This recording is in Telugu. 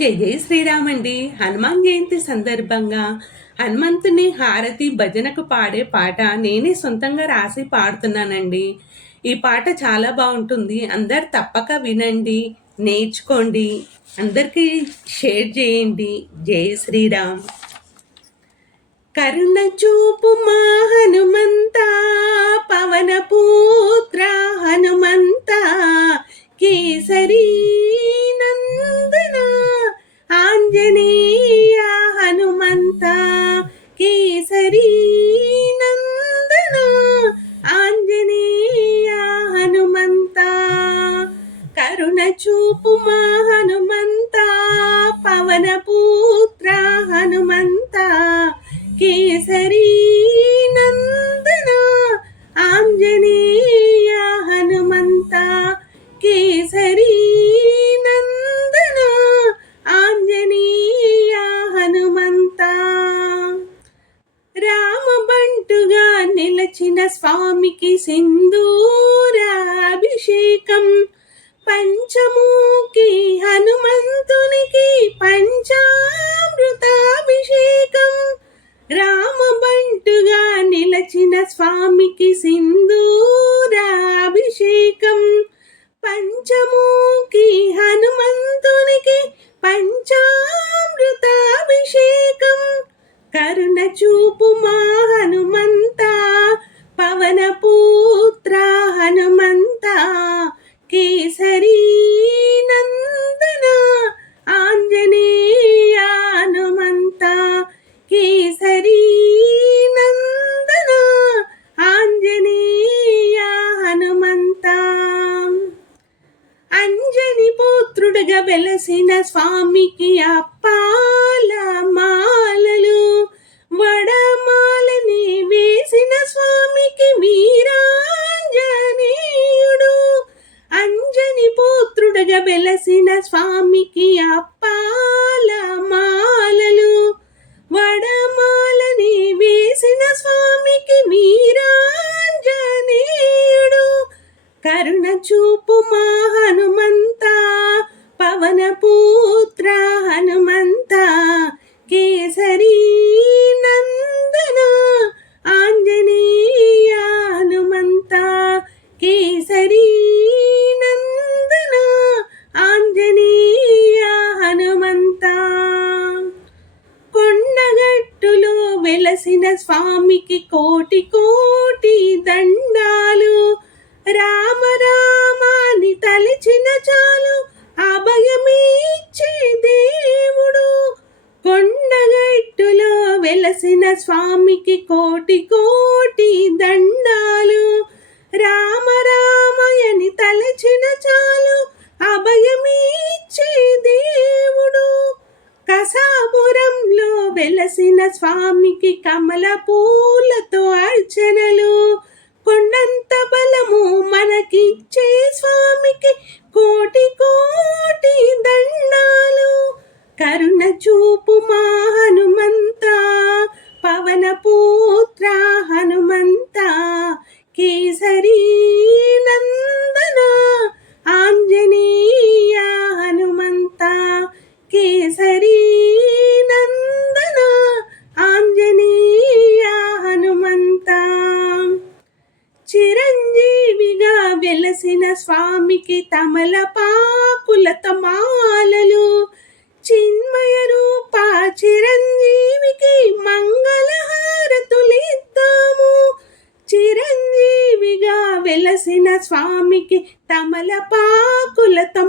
జై జై శ్రీరామ్ అండి. హనుమాన్ జయంతి సందర్భంగా హనుమంతుని హారతి భజనకు పాడే పాట నేనే సొంతంగా రాసి పాడుతున్నానండి. ఈ పాట చాలా బాగుంటుంది. అందరు తప్పక వినండి, నేర్చుకోండి, అందరికీ షేర్ చేయండి. జై శ్రీరామ్. కరుణ చూపు మా హనుమంత, పవన పుత్ర హనుమంత, కేసరి నందన ఆంజనేయ హనుమంత, కేసరి నందన ఆంజనేయ హనుమంత. కరుణ చూపు మా హనుమంత, పవన పుత్ర హనుమంత, కేసరి నందన ఆంజనేయ హనుమంత, కేసరి నందన ఆంజనేయ హనుమంత. రామబంటుగా నిలచిన స్వామికి సింధూరాభిషేకం, పంచముఖి హనుమంతునికి పంచామృతాభిషేకం. రామబంటుగా నిలచిన స్వామికి సింధూరాభిషేకం, పంచముఖి హనుమంతునికి పంచామృతాభిషేకం. కరుణ చూపు మా హనుమంత, పవన పుత్ర హనుమంత, కేసరి నందన ఆంజనేయ హనుమంత, కేసరి నందన ఆంజనేయ హనుమంత. అంజని పుత్రుడుగా వెలసిన స్వామికి అప్పాల మాలలు, వడమాలని వేసిన స్వామికి వీరాంజనేయుడు. అంజని పుత్రుడుగా వెలసిన స్వామికి అప్పాల మాలలు, వడమాలని వేసిన స్వామికి వీరాంజనేయుడు. కరుణ చూపు మా హనుమంత, పవన పుత్ర హనుమంత, కేసరి నందన ఆంజనేయ హనుమంత, కేసరి నందన ఆంజనేయ హనుమంత. కొండగట్టులో వెలసిన స్వామికి కోటి కోటి దండాలు, రామ రామాని తలిచిన చాలు అభయమిచ్చే దేవుడు. కొండగట్టులో వెలసిన స్వామికి కోటి కోటి దండాలు, రామ రామయని తలచిన చాలు అభయమిచ్చే దేవుడు. కసాపురంలో వెలసిన స్వామికి కమల పూలతో అర్చనలు, కొండంత బలము మనకిచ్చే స్వామికి కోటి కోటి దండాలు. కరుణ చూపు మా హనుమంత, పవన పుత్ర హనుమంత, కేసరి నందన ఆంజనేయ హనుమంత, కేసరి నందన ఆంజనేయ హనుమంత. చిరంజీవిగా వెలసిన స్వామికి తమలపాకులతో మాలలు, చిన్మయ రూప చిరంజీవికి మంగళహారతులిద్దాము. చిరంజీవిగా వెలసిన స్వామికి తమలపాకులతో